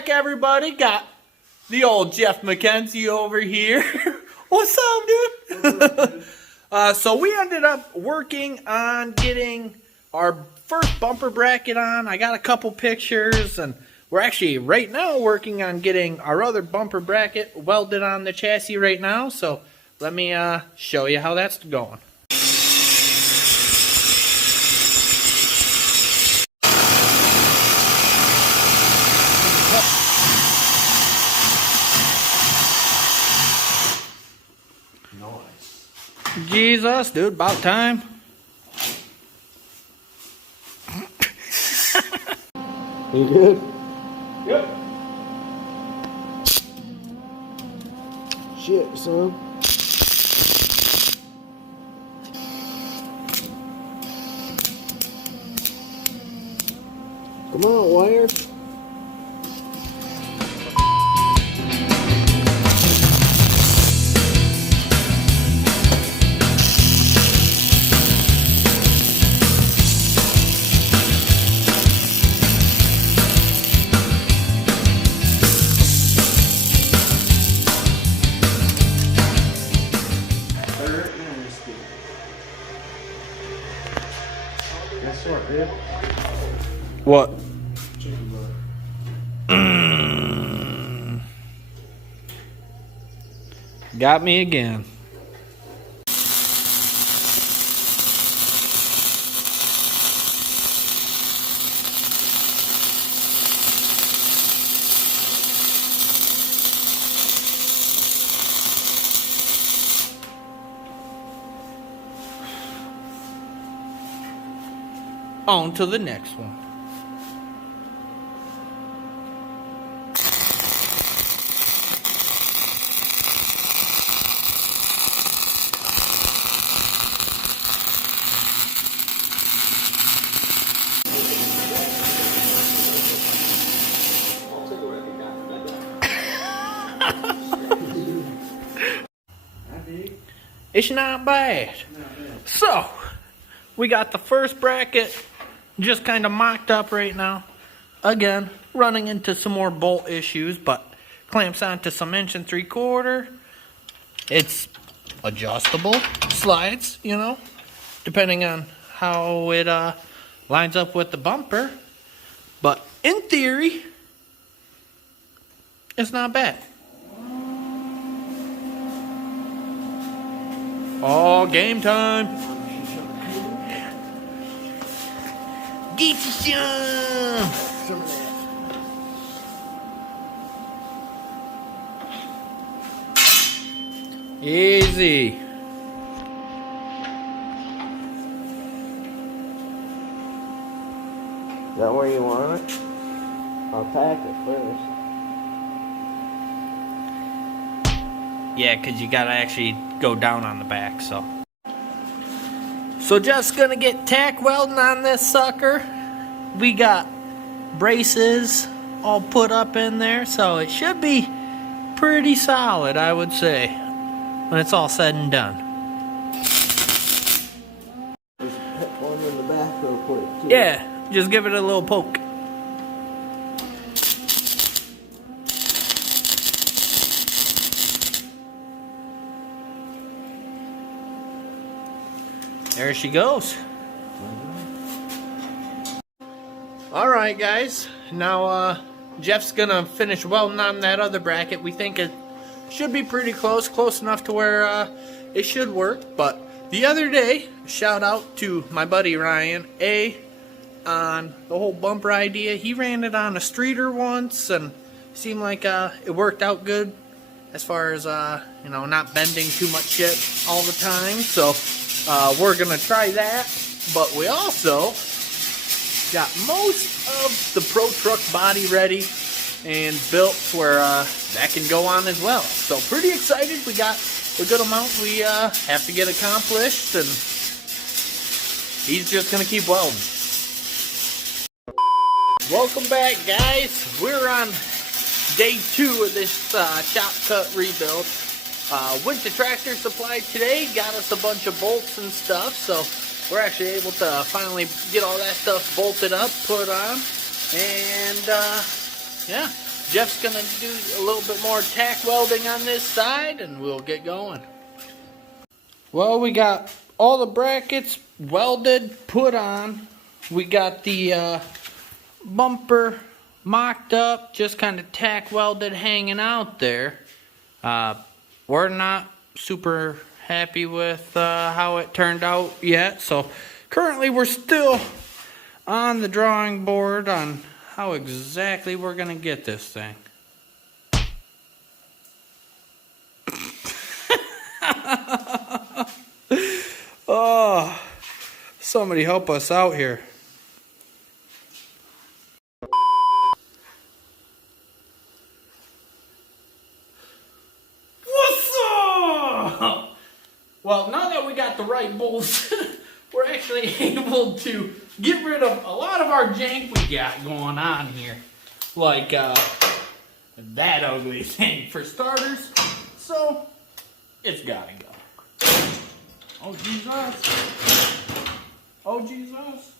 back, everybody. Got the old Jeff McKenzie over here. What's up, dude? So we ended up working on getting our first bumper bracket on. I got a couple pictures, and we're actually right now working on getting our other bumper bracket welded on the chassis right now. So let me show you how that's going. Jesus, dude, about time. You good? Yep. Shit, son. Come on, wire. Guess what, dude? What? Got me again. On to the next one. It's not bad. So, we got the first bracket just kind of mocked up right now. Again, running into some more bolt issues, but clamps onto some 1 3/4. It's adjustable, slides, you know, depending on how it lines up with the bumper. But in theory, it's not bad. Oh, game time. Get you some of that. Easy. Is that where you want it? I'll pack it first. Yeah, because you got to actually go down on the back, so. So just going to get tack welding on this sucker. We got braces all put up in there, so it should be pretty solid, I would say, when it's all said and done. Just put one in the back real quick, too. Yeah, just give it a little poke. There she goes. Alright guys, now Jeff's gonna finish welding on that other bracket. We think it should be pretty close enough to where it should work. But the other day, shout out to my buddy Ryan on the whole bumper idea. He ran it on a streeter once and seemed like it worked out good as far as you know, not bending too much shit all the time. So we're gonna try that, but we also got most of the Pro Truck body ready and built where that can go on as well. So pretty excited. We got a good amount we have to get accomplished, and he's just gonna keep welding. Welcome back, guys. We're on day 2 of this chop cut rebuild. Went to Tractor Supply today, got us a bunch of bolts and stuff, so we're actually able to finally get all that stuff bolted up, put on, and yeah, Jeff's gonna do a little bit more tack welding on this side and we'll get going. Well, we got all the brackets welded, put on. We got the bumper mocked up, just kind of tack welded hanging out there. We're not super happy with how it turned out yet, so currently we're still on the drawing board on how exactly we're gonna get this thing. Oh, somebody help us out here. What's up? Well, now that we got the right bolts, we're actually able to get rid of a lot of our jank we got going on here. Like that ugly thing for starters. So, it's gotta go. Oh, Jesus. Oh, Jesus.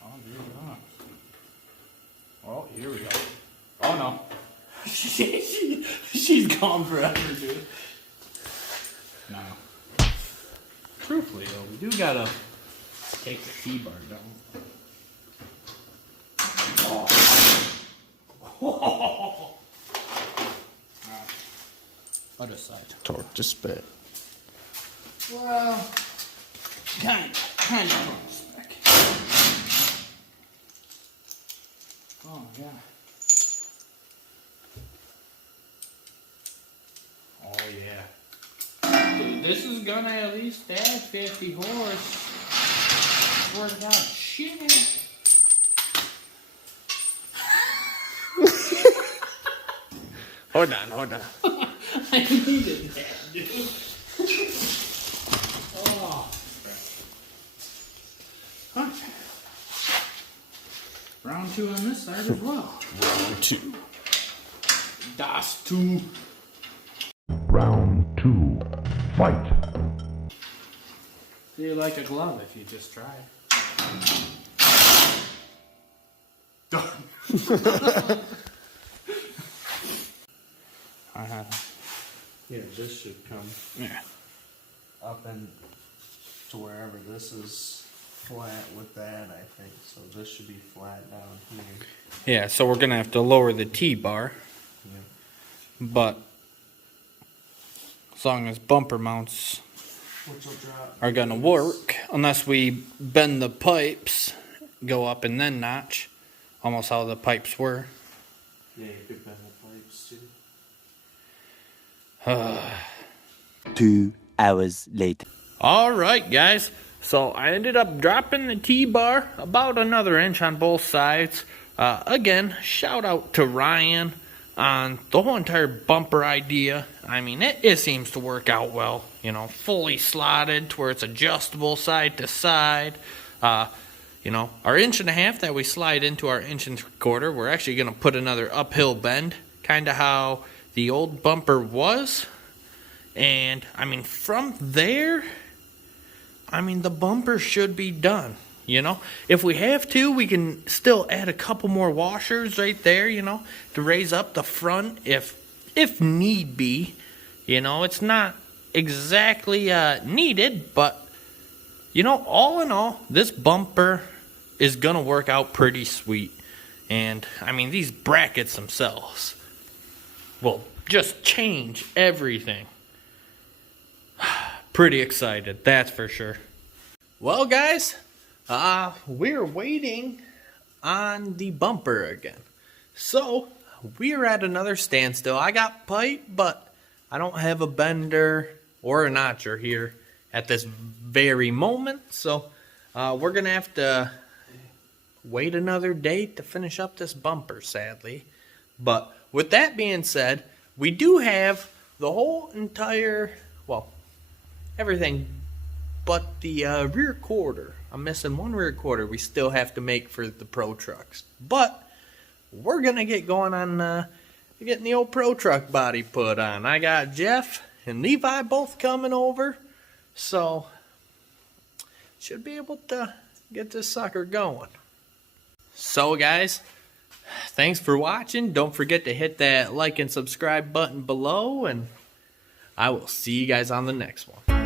Oh, Jesus. Oh, here we go. Oh, no. She's gone forever, dude. No. Truthfully, though, we do gotta take the T-bar down. Oh. Other side. Torque to spit. Well, kind of spec. Oh, yeah. Oh, yeah. Dude, this is gonna at least add 50 horse. Swear to God, shit. Hold on. I needed that, dude. Oh. Okay. Round 2 on this side as well. Round 2. Das 2. Round 2. Fight. Feel like a glove if you just try. Yeah, this should come up and to wherever this is flat with that, I think. So this should be flat down here. Yeah, so we're gonna have to lower the T-bar, Yeah. but as long as bumper mounts Which will drop. are gonna work, unless we bend the pipes, go up and then notch, almost how the pipes were. Yeah, you could bend the pipes too. 2 hours later. Alright guys, so I ended up dropping the T-bar about another inch on both sides. Again, shout out to Ryan on the whole entire bumper idea. I mean, it seems to work out well, you know, fully slotted to where it's adjustable side to side. You know, our 1.5 inches that we slide into our 1.75 inches, we're actually going to put another uphill bend, kind of how the old bumper was. And I mean, from there, I mean, the bumper should be done. You know, if we have to, we can still add a couple more washers right there, you know, to raise up the front if need be. You know, it's not exactly needed, but you know, all in all, this bumper is gonna work out pretty sweet. And I mean, these brackets themselves will just change everything. Pretty excited, that's for sure. Well, guys, we're waiting on the bumper again. So, we're at another standstill. I got pipe, but I don't have a bender or a notcher here at this very moment. So, we're going to have to wait another day to finish up this bumper, sadly. But with that being said, we do have the whole entire, well, everything but the rear quarter. I'm missing one rear quarter we still have to make for the Pro Trucks. But we're going to get going on getting the old Pro Truck body put on. I got Jeff and Levi both coming over. So, should be able to get this sucker going. So guys, thanks for watching. Don't forget to hit that like and subscribe button below, and I will see you guys on the next one.